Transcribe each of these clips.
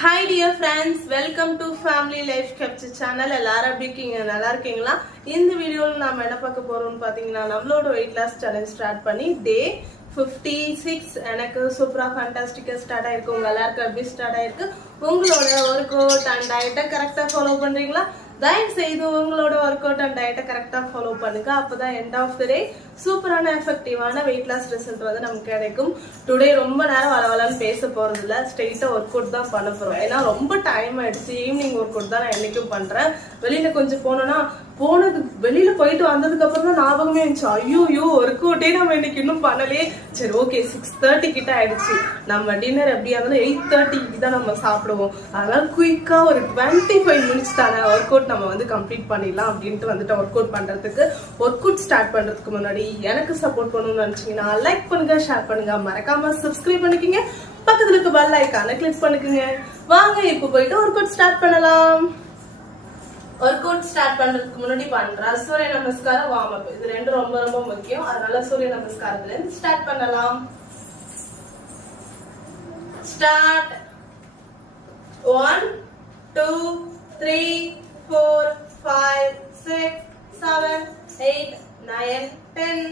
Hi dear friends, welcome to Family Life Capture channel. எல்லாரும் எப்படி இருக்கீங்க? நல்லா இருக்கீங்களா? இந்த வீடியோல நாம என்ன பார்க்க போறோம்னு பாத்தீங்கன்னா நம்மளோட weight loss challenge ஸ்டார்ட் பண்ணி டே 56 எனக்கு சூப்பரா ஃபேண்டாஸ்டிக்கா ஸ்டார்ட் ஆயிருக்கு. உங்க எல்லாருக்கும் எப்படி ஸ்டார்ட் ஆயிருக்கு? உங்களோட ஒர்க் அவுட் அண்ட் டயட்டை கரெக்டா ஃபாலோ பண்றீங்களா? தயவு செய்து உங்களோட ஒர்க் அவுட் அண்ட் டயட்டை கரெக்டா ஃபாலோ பண்ணுங்க. அப்பதான் எண்ட் ஆஃப் த டே சூப்பரான எஃபெக்டிவான வெயிட் லாஸ் ரிசல்ட் வந்து நமக்கு கிடைக்கும். டுடே ரொம்ப நேரம் வளவலன்னு பேச போறது இல்ல, ஸ்ட்ரெயிட்டா ஒர்க் அவுட் தான் பண்ண போறோம். ஏன்னா ரொம்ப டைம் ஆயிடுச்சு. ஈவினிங் ஒர்க் அவுட் தான் நான் என்னைக்கும் பண்றேன். வெளியில கொஞ்சம் வெளியில போயிட்டு வந்ததுக்கு அப்புறம் தான் ஞாபகமே இருந்துச்சு, ஐயோ ஒர்க் அவுட்டே நம்ம இன்னைக்கு இன்னும் பண்ணலையே. சரி ஓகே, 6:30 கிட்ட ஆயிடுச்சு. நம்ம டின்னர் எப்படியா இருந்தாலும் 8:30 தான் நம்ம சாப்பிடுவோம். அதனால குயிக்கா ஒரு 25 மினிட்ஸ் தானே ஒர்க் அவுட் நம்ம வந்து கம்ப்ளீட் பண்ணிடலாம் அப்படின்ட்டு வந்துட்டு ஒர்க் அவுட் பண்றதுக்கு. ஒர்க் அவுட் ஸ்டார்ட் பண்றதுக்கு முன்னாடி எனக்கு சப்போர்ட் பண்ணணும்னு நினைச்சீங்கன்னா லைக் பண்ணுங்க, ஷேர் பண்ணுங்க, மறக்காம சப்ஸ்கிரைப் பண்ணிக்கங்க, பக்கத்துல இருக்க பெல் ஐகானை கிளிக் பண்ணுங்க. வாங்க இப்போ போயிட்டு ஒர்க் அவுட் ஸ்டார்ட் பண்ணலாம். ஒர்க் அவுட் ஸ்டார்ட் பண்றதுக்கு முன்னாடி பண்ற சூரிய நமஸ்காரம், வார்ம் அப், இது ரெண்டும் ரொம்ப ரொம்ப முக்கியம். அதனால சூரிய நமஸ்காரத்துல இருந்து ஸ்டார்ட் பண்ணலாம். ஸ்டார்ட். 1 2 3 4 5 6 7 8 9 10.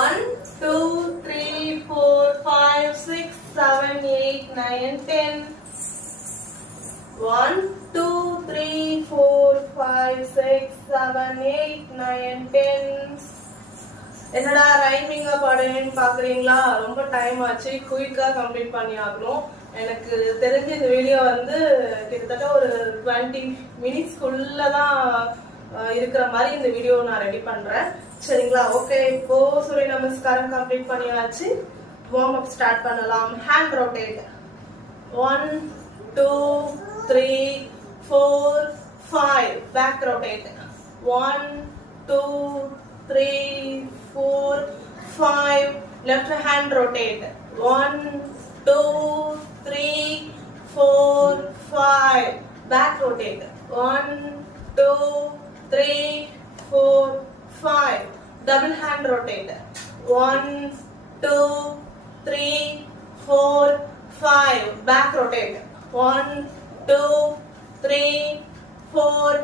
1 2 3 4 5 6 7 8 9 10. 1 2 3 4 5 6 7 8 9 10. என்னடா ரைமிங்கா பாடுறேன்னு பாக்குறீங்களா? ரொம்ப டைம் ஆச்சு, குயிக்கா கம்ப்ளீட் பண்ணி ஆகணும். எனக்கு தெரிஞ்ச இந்த வீடியோ வந்து கிட்டத்தட்ட ஒரு 20 மினிட்ஸ்க்குள்ள தான் இருக்கிற மாதிரி இந்த வீடியோ நான் ரெடி பண்றேன். சரிங்களா? ஓகே, இப்போ சூரிய நமஸ்காரம் கம்ப்ளீட் பண்ணியாச்சு. வார்ம் அப் ஸ்டார்ட் பண்ணலாம். Hand rotate. 1 2 3 4 5. Back rotate. 1 2 3 4 5. Left hand rotate. 1 2 3 4 5. Back rotate. 1 2 3 4 5. Double hand rotate. 1 2 3 4 5. Back rotate. 1 2 3 4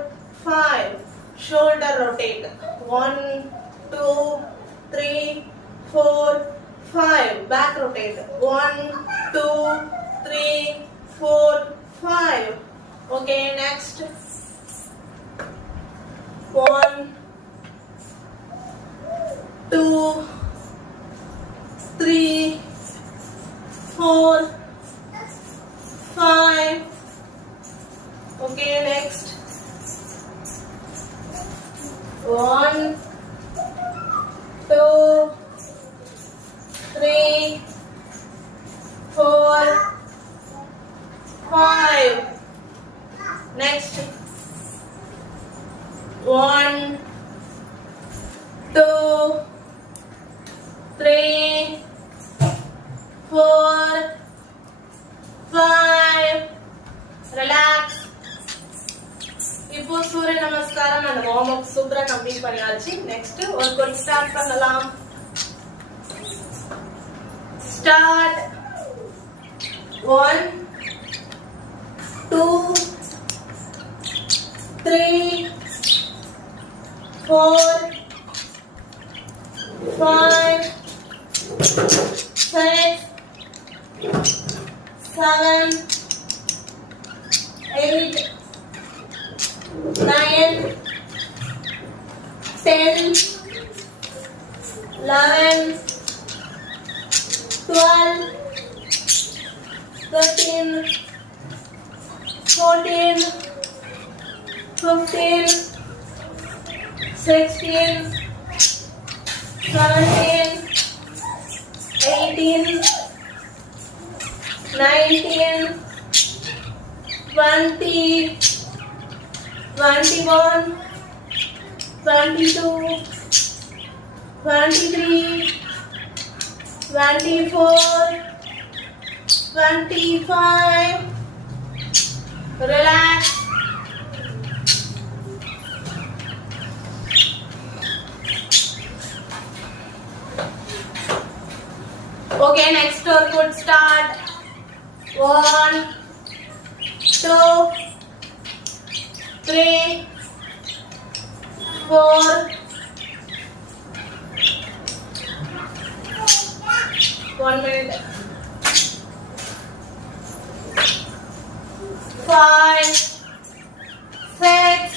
5. Shoulder rotate. 1 2 3 4 5. Back rotate. 1 2 3 4 5. Okay, next. 1 2 3 4 5. Okay, next. 1 2 3 4 5. Next. 1 2 3 4 5. Relax. இப்போ சூரிய நமஸ்காரம் அண்ட் வார்ம் அப் சூப்பரா கம்ப்ளீட் பண்ணியாச்சு. நெக்ஸ்ட் ஒர்க் அவுட் ஸ்டார்ட் பண்ணலாம். ஸ்டார்ட். 1 2 3 4 5 6 7 8 9 10 11 12 13 14 15 16 17 18 19 20 21 22 23 24 25. Relax. Okay, next workout start. 1, 2, 3, 4. 1 minute. 5, 6,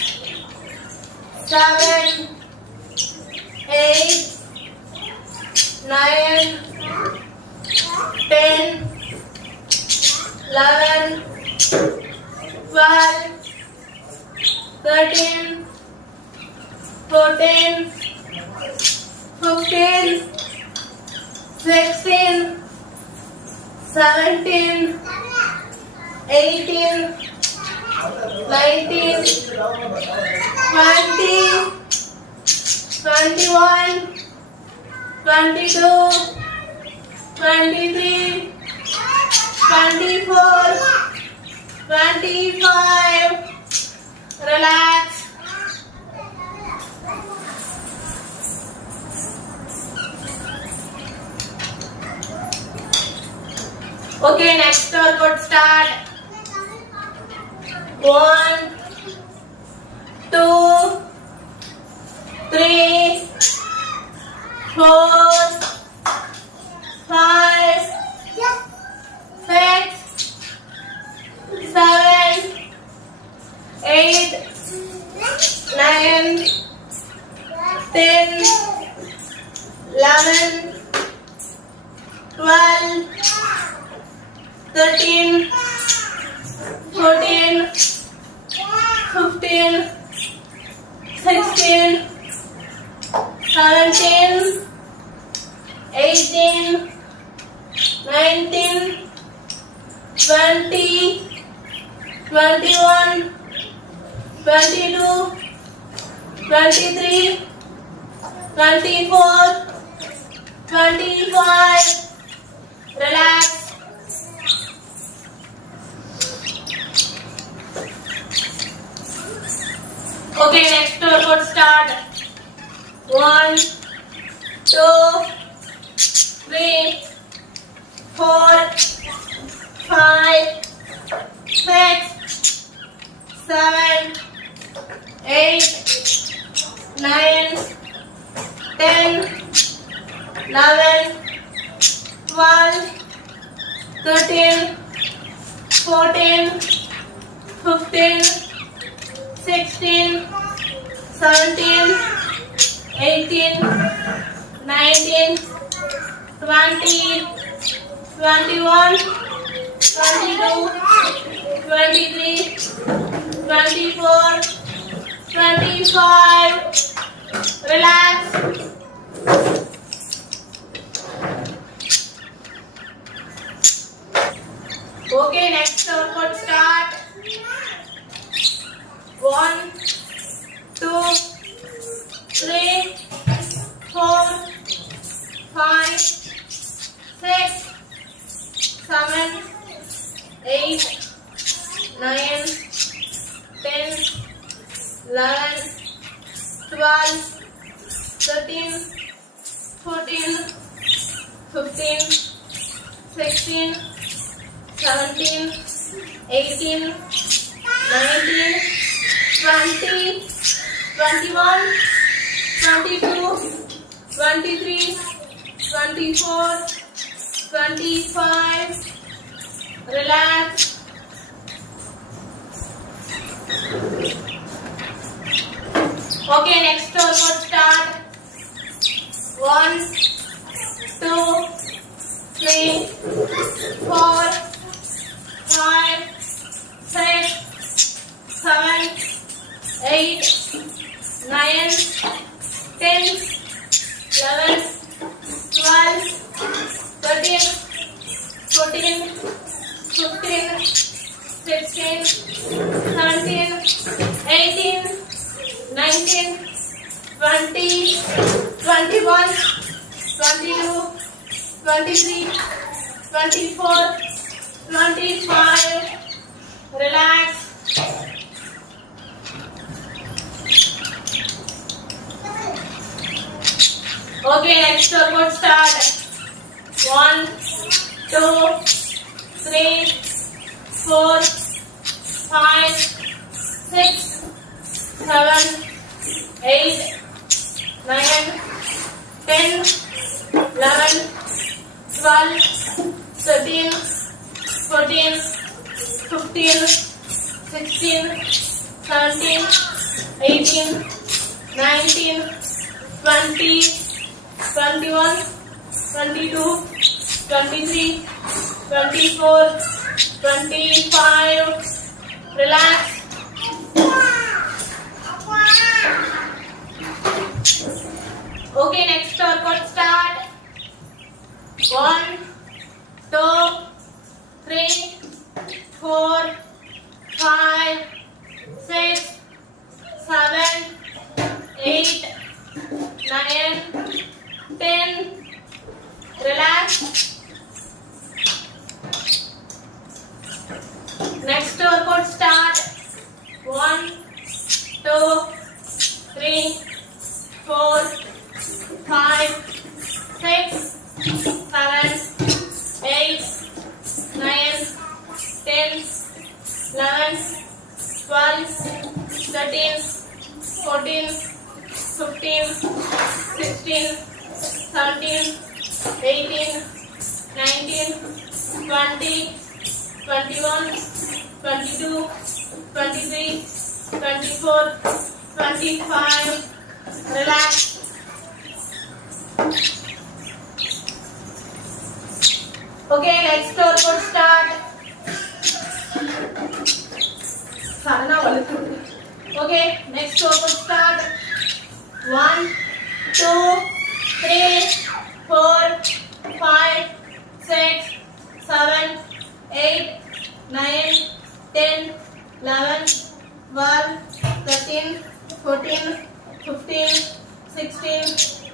7, 8, 9, 10, 11, 12, 13, 14, 15, 16, 17, 18, 19, 20, 21, 22, 23, 24, 25. Relax. Okay, next workout start. 1, 2, 3, 4, 5, 6, 7, 8, 9, 10, 11, 12, 13, 14, 15, 16, 17, 18, 19, 20, 21, 22, 23, 24, 25. Relax. Okay, next workout start. 1, 2, 3, 4, 5, 6, 7, 8, 9, 10, 11, 12, 13, 14, 15, 16, 17, 18, 19, 20, 21, 22, 23, 24, 25. Relax. Okay, next workout start. 1, 2, 3, 4, 5, 6, 7, 8, 9, 10, 11, 12, 13, 14, 15, 16, 17, 18, 19, 20, 21, 22, 23, 24, 25. Relax. Okay, next workout start. 1, 2, 3, 4, 5, 6, 7, 8, 9, 10, 11, 12, 13, 14, 15, 16, 17, 18, 19, 20, 21, 22, 23, 24, 25. Relax. Okay, next workout start. 1, 2, 3, 4 5 6 7 8 9 10 11 12 13 14 15 16 17 18 19 20 21 22 23 24 25 relax. Okay, next workout start. 1 2 3 4 5 6 7 8 9 10 relax. Next workout start. 1 2 3 4 5 6 7 8 9 10 11 12 13 14 15 16 17 18 19 20 21 22 23 24 25 relax. Okay, next workout start. Okay, next workout start. 1 2 3 4 5 6 7 8 9 10 11 12 13 14 15 16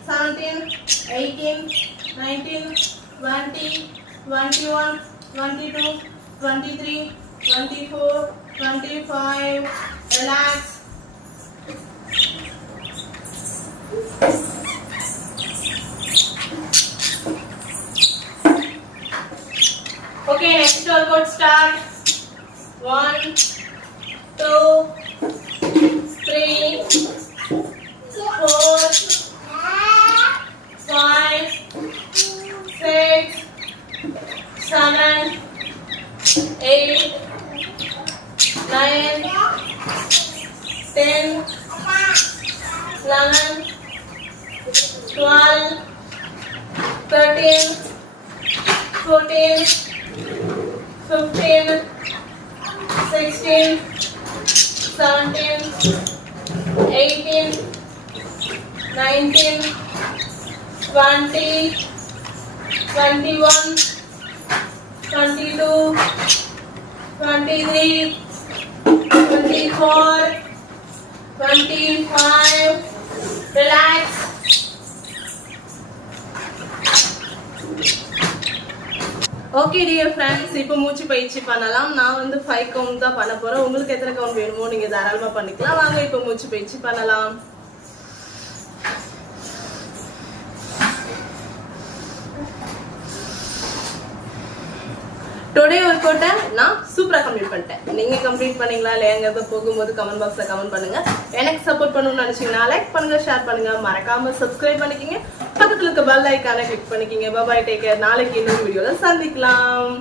17 18 19 20 21 22 23 24 25 relax. Okay, next workout start. 1 2 3 4 5 6 7 8 9 10 11 12 13 14 15 16 17 18 19 20 21 22 23 24 25 relax. Okay dear friends, இப்போ மூச்சு பயிற்சி பண்ணலாம். நான் வந்து 5 கவுண்ட் தான் பண்ண போறேன். உங்களுக்கு எத்தனை கவுண்ட் வேணுமோ நீங்க தாராளமா பண்ணிக்கலாம். வாங்க இப்போ மூச்சு பயிற்சி பண்ணலாம். டுடே ஒர்க் அவுட்டை நான் சூப்பரா கம்ப்ளீட் பண்ணிட்டேன். நீங்க கம்ப்ளீட் பண்ணீங்களா இல்லையா எங்க போகும்போது கமெண்ட் பாக்ஸ்ல கமெண்ட் பண்ணுங்க. எனக்கு சப்போர்ட் பண்ணணும்னு நினைச்சீங்கன்னா லைக் பண்ணுங்க, ஷேர் பண்ணுங்க, மறக்காம சப்ஸ்கிரைப் பண்ணிக்கங்க. பக்கத்துல இருக்க பெல் ஐகானை கிளிக் பண்ணிக்கங்க. Bye bye, take care. நாளைக்கு இன்னொரு வீடியோல சந்திக்கலாம்.